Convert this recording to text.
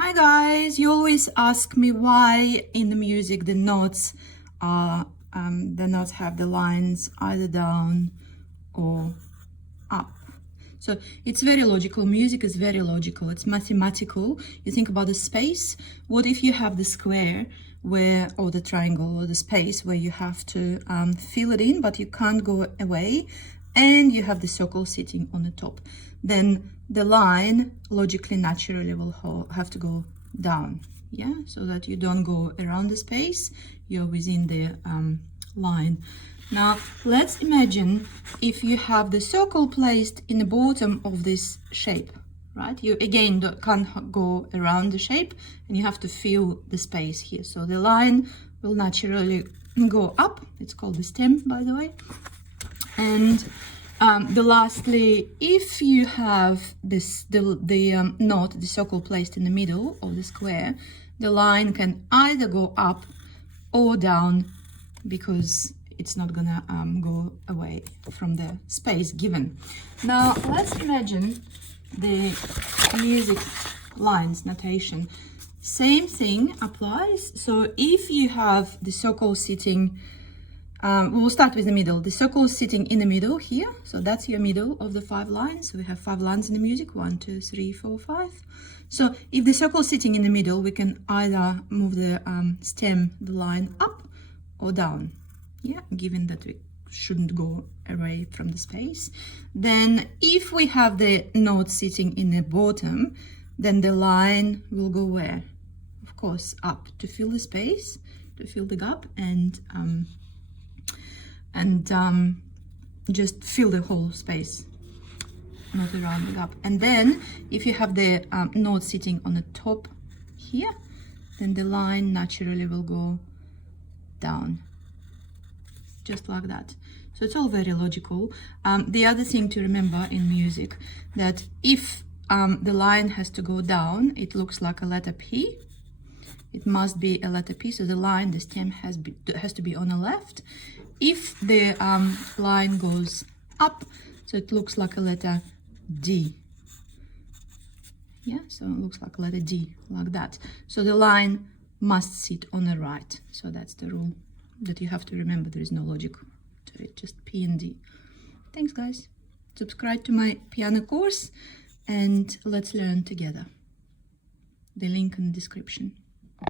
Hi guys, you always ask me why in the music the notes have the lines either down or up. So it's very logical. Music is very logical. It's mathematical. You think about the space. What if you have the square where, or the triangle, or the space where you have to fill it in, but you can't go away, and you have the circle sitting on the top? Then the line logically, naturally will have to go down, yeah, so that you don't go around the space, you're within the line. Now let's imagine if you have the circle placed in the bottom of this shape, right? You again can't go around the shape, and you have to fill the space here. So the line will naturally go up. It's called the stem, by the way. And lastly, if you have the knot, the circle placed in the middle of the square, the line can either go up or down, because it's not gonna go away from the space given. Now let's imagine the music lines notation. Same thing applies. So if you have the circle sitting, we'll start with the middle. The circle is sitting in the middle here, so that's your middle of the 5 lines. So we have 5 lines in the music, 1, 2, 3, 4, 5. So if the circle is sitting in the middle, we can either move the stem, the line, up or down, yeah, given that we shouldn't go away from the space. Then if we have the note sitting in the bottom, then the line will go where? Of course, up, to fill the space, to fill the gap, and just fill the whole space, not around the gap. And then if you have the note sitting on the top here, then the line naturally will go down, just like that. So it's all very logical. The other thing to remember in music, that if the line has to go down, it looks like a letter P. It must be a letter P, so the line, the stem has to be on the left. If the line goes up, so it looks like a letter D. Yeah, so it looks like a letter D, like that. So the line must sit on the right. So that's the rule that you have to remember. There is no logic to it, just P and D. Thanks guys. Subscribe to my piano course and let's learn together. The link in the description.